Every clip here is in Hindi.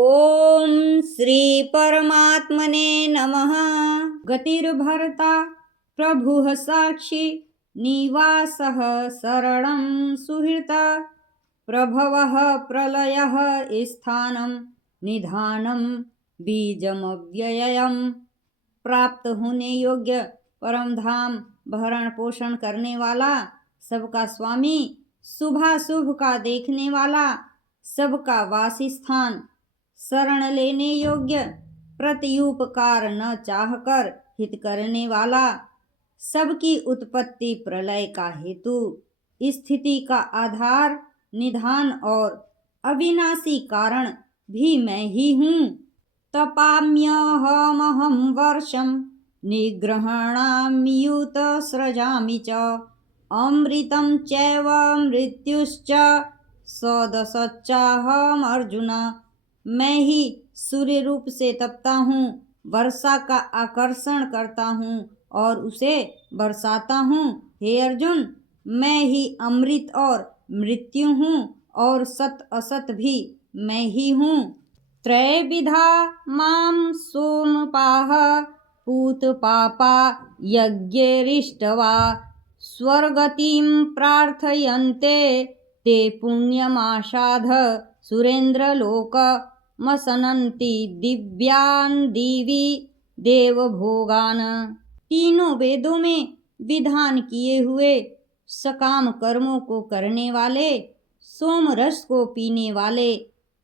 ओम श्री परमात्मने नमः। गतिर्भर्ता प्रभुः साक्षी निवासः शरणं सुहृता प्रभवः प्रलयः स्थानं निधानं बीजमव्ययम्। प्राप्त होने योग्य परम धाम, भरण पोषण करने वाला, सबका स्वामी, शुभाशुभ का देखने वाला, सबका वासी स्थान, शरण लेने योग्य, प्रत्युपकार न चाहकर हित करने वाला, सबकी उत्पत्ति प्रलय का हेतु, स्थिति का आधार, निधान और अविनाशी कारण भी मैं ही हूँ। तपाम्यहमहं वर्षं निगृह्णाम्युत सृजामि च अमृतं चैव मृत्युश्च सदसच्चाहम अर्जुन। मैं ही सूर्य रूप से तपता हूँ, वर्षा का आकर्षण करता हूँ और उसे बरसाता हूँ। हे अर्जुन, मैं ही अमृत और मृत्यु हूँ और सत असत भी मैं ही हूँ। त्रयविधा मां सोमपाः पूतपापा यज्ञैरिष्टवा स्वर्गतिं प्रार्थयन्ते ते पुण्यमासाध सुरेन्द्रलोकमसनन्ति दिव्यान् दिवि देवभोगान्। तीनों वेदों में विधान किए हुए सकाम कर्मों को करने वाले, सोम रस को पीने वाले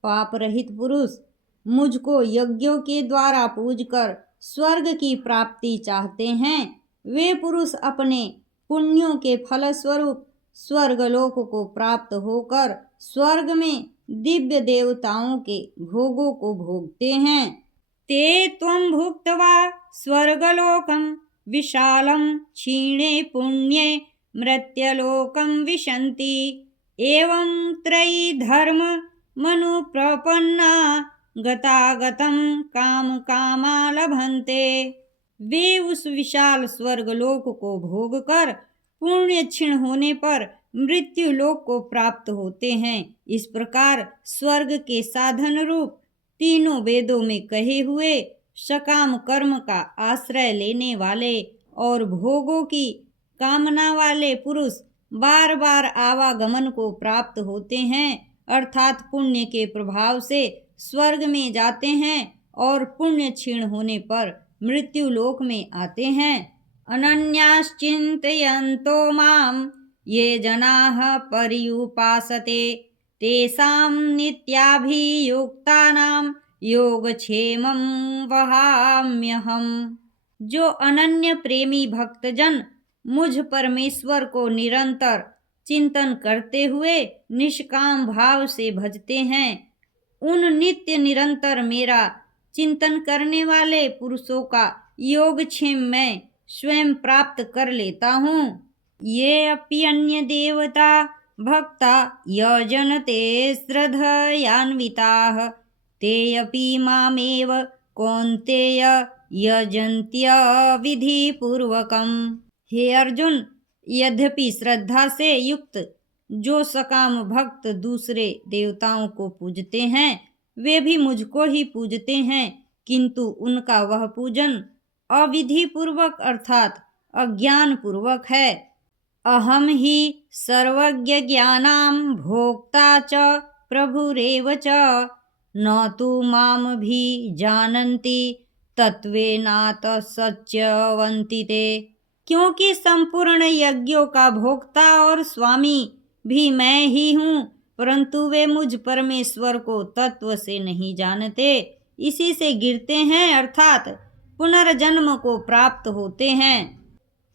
पाप रहित पुरुष मुझको यज्ञों के द्वारा पूजकर स्वर्ग की प्राप्ति चाहते हैं। वे पुरुष अपने पुण्यों के फलस्वरूप स्वर्गलोक को प्राप्त होकर स्वर्ग में दिव्य देवताओं के भोगों को भोगते हैं। ते त्वं भुक्त्वा स्वर्गलोकं विशालं क्षीणे पुण्ये मृत्यलोकं विशन्ति एवं त्रयी धर्म मनुप्रपन्ना गतागतं काम कामा लभन्ते। वे उस विशाल स्वर्गलोक को भोगकर पुण्य क्षीण होने पर मृत्यु लोक को प्राप्त होते हैं। इस प्रकार स्वर्ग के साधन रूप तीनों वेदों में कहे हुए सकाम कर्म का आश्रय लेने वाले और भोगों की कामना वाले पुरुष बार बार आवागमन को प्राप्त होते हैं, अर्थात पुण्य के प्रभाव से स्वर्ग में जाते हैं और पुण्य क्षीण होने पर मृत्यु लोक में आते हैं। अनन्याश्चिन्तयन्तो मां ये जनाः पर्युपासते तेषां नित्याभियुक्तानां योगक्षेमं वहाम्यहम्। जो अनन्य प्रेमी भक्तजन मुझ परमेश्वर को निरंतर चिंतन करते हुए निष्काम भाव से भजते हैं, उन नित्य निरंतर मेरा चिंतन करने वाले पुरुषों का योगक्षेम मैं स्वयं प्राप्त कर लेता हूँ। ये अप्यन्य देवता भक्ता यजन्ते श्रद्धयान्विताः ते अपि मामेव कौन्तेय यजन्त्य विधिपूर्वकम्। हे अर्जुन, यद्यपि श्रद्धा से युक्त जो सकाम भक्त दूसरे देवताओं को पूजते हैं, वे भी मुझको ही पूजते हैं, किंतु उनका वह पूजन अविधि पूर्वक अर्थात अज्ञान पूर्वक है। अहम ही सर्वज्ञ ज्ञानां भोक्ता च प्रभुरेव च न तु माम भी जानन्ति तत्वेनात सच्यवन्ति ते। क्योंकि संपूर्ण यज्ञों का भोक्ता और स्वामी भी मैं ही हूँ, परंतु वे मुझ परमेश्वर को तत्व से नहीं जानते, इसी से गिरते हैं अर्थात पुनर्जन्म को प्राप्त होते हैं।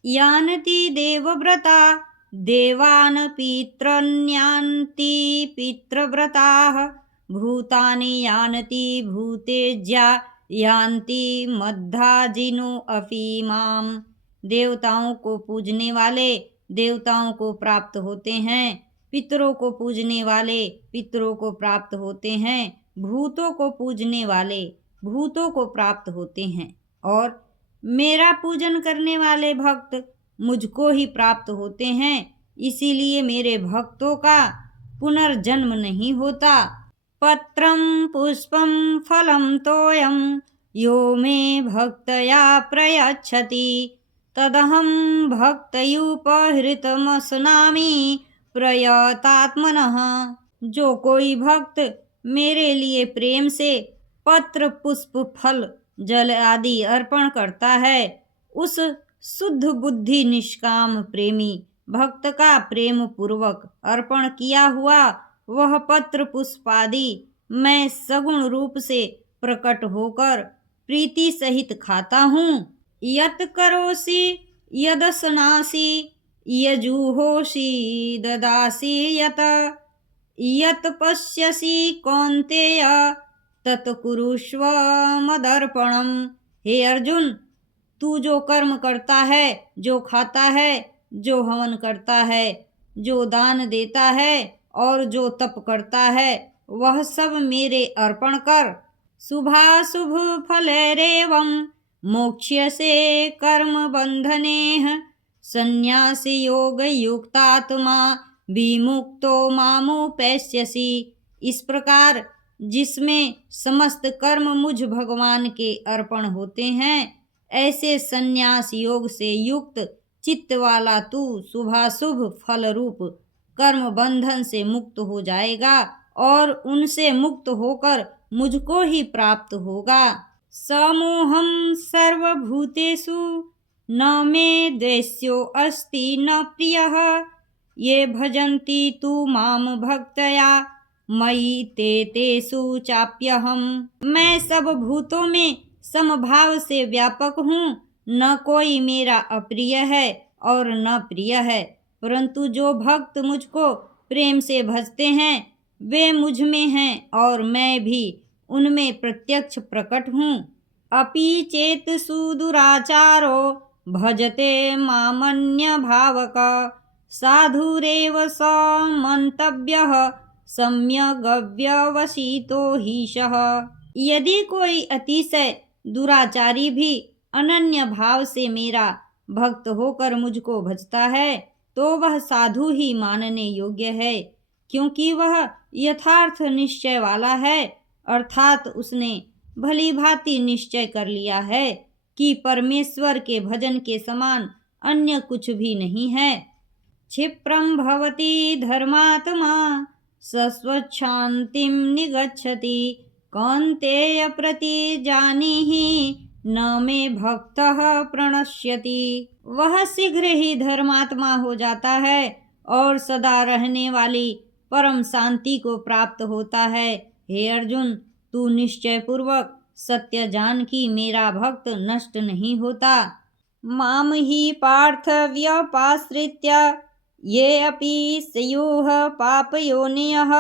यान्ति देवव्रता देवान् पितॄन्यान्ति पितृव्रताः भूतानि यान्ति भूतेज्या यान्ति मद्धाजिनो अपि माम्। देवताओं को पूजने वाले देवताओं को प्राप्त होते हैं, पितरों को पूजने वाले पितरों को प्राप्त होते हैं, भूतों को पूजने वाले भूतों को प्राप्त होते हैं और मेरा पूजन करने वाले भक्त मुझको ही प्राप्त होते हैं। इसीलिए मेरे भक्तों का पुनर्जन्म नहीं होता। पत्रं पुष्पं फलं तोयं यो मे भक्तया प्रयच्छति तदहं भक्तयुपहृतमश्नामि प्रयतात्मनः। जो कोई भक्त मेरे लिए प्रेम से पत्र पुष्प फल जल आदि अर्पण करता है, उस शुद्ध बुद्धि निष्काम प्रेमी भक्त का प्रेम पूर्वक अर्पण किया हुआ वह पत्र पुष्प आदि मैं सगुण रूप से प्रकट होकर प्रीति सहित खाता हूँ। यत करोसि यदसनासि यजुहोषि ददासि यत पश्यसि कौन्तेय तत् कुरुष्व मदर्पणम। हे अर्जुन, तू जो कर्म करता है, जो खाता है, जो हवन करता है, जो दान देता है और जो तप करता है, वह सब मेरे अर्पण कर। शुभाशुभ फलैरेवं मोक्ष्यसे कर्म बंधनेह संन्यासी योग युक्तात्मा विमुक्तो मामुपैस्यसि। इस प्रकार जिसमें समस्त कर्म मुझ भगवान के अर्पण होते हैं, ऐसे संन्यास योग से युक्त चित्त वाला तू शुभाशुभ फल रूप कर्म बंधन से मुक्त हो जाएगा और उनसे मुक्त होकर मुझको ही प्राप्त होगा। समोहम सर्वभूतेषु न मे द्वेष्यो अस्ति न प्रियः ये भजन्ति तु माम भक्तया मयि ते तेषु चाप्यहम्। मैं सब भूतों में समभाव से व्यापक हूँ, न कोई मेरा अप्रिय है और न प्रिय है, परंतु जो भक्त मुझको प्रेम से भजते हैं वे मुझ में हैं और मैं भी उनमें प्रत्यक्ष प्रकट हूँ। अपि चेत सुदुराचारो भजते मामन्य भावक साधुरेव स मंतव्यः सम्यग्व्यवसितो हीशः। यदि कोई अतिशय दुराचारी भी अनन्य भाव से मेरा भक्त होकर मुझको भजता है तो वह साधु ही मानने योग्य है, क्योंकि वह यथार्थ निश्चय वाला है, अर्थात उसने भली भांति निश्चय कर लिया है कि परमेश्वर के भजन के समान अन्य कुछ भी नहीं है। क्षिप्रं भवति धर्मात्मा सस्वच्छान्तिं निगच्छति कौन्तेय प्रतिजानीहि न मे भक्तः प्रणश्यति। वह शीघ्र ही धर्मात्मा हो जाता है और सदा रहने वाली परम शांति को प्राप्त होता है। हे अर्जुन, तू निश्चय पूर्वक सत्य जान कि मेरा भक्त नष्ट नहीं होता। माम ही पार्थ व्यपाश्रित्य ये अपि स्युः पापयोनियः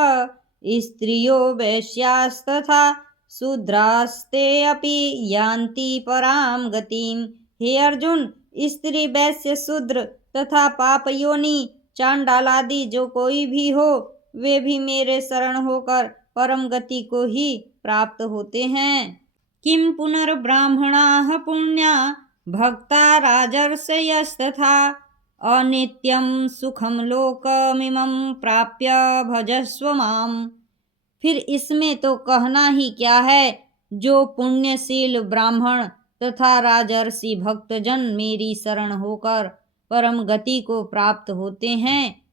स्त्रियो वैश्यास्तथा शूद्रास्ते अपि यान्ति पराम गतिम। हे अर्जुन, स्त्री वैश्य शूद्र तथा पाप योनि चांडालादि जो कोई भी हो वे भी मेरे शरण होकर परम गति को ही प्राप्त होते हैं। किम पुनर्ब्राह्मणाः पुण्या भक्ता राजर्षयस्तथा अनित्यं सुखम लोकमिमं प्राप्य भजस्व माम। फिर इसमें तो कहना ही क्या है, जो पुण्यशील ब्राह्मण तथा राजर्षि भक्तजन मेरी शरण होकर परम गति को प्राप्त होते हैं,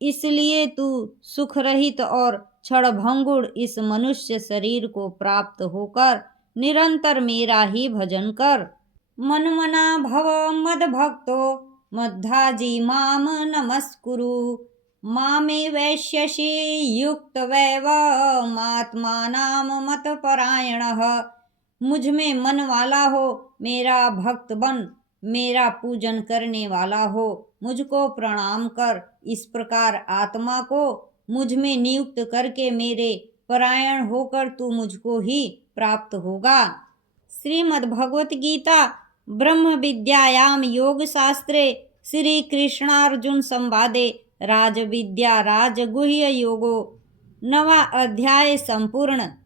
इसलिए तू सुख रहित और क्षणभंगुर इस मनुष्य शरीर को प्राप्त होकर निरंतर मेरा ही भजन कर। मन्मना भव मद्भक्तो मद्धाजी माम नमस्कुरु मामे वैश्यसि युक्तवैव मात्मानाम मतपरायणः। मुझ में मन वाला हो, मेरा भक्त बन, मेरा पूजन करने वाला हो, मुझको प्रणाम कर। इस प्रकार आत्मा को मुझ में नियुक्त करके मेरे परायण होकर तू मुझको ही प्राप्त होगा। श्रीमद् भगवत गीता ब्रह्म विद्यायाम योग शास्त्रे श्री कृष्णार्जुन संवादे राज विद्या राजगुह्य योगो 9वां अध्याय संपूर्ण।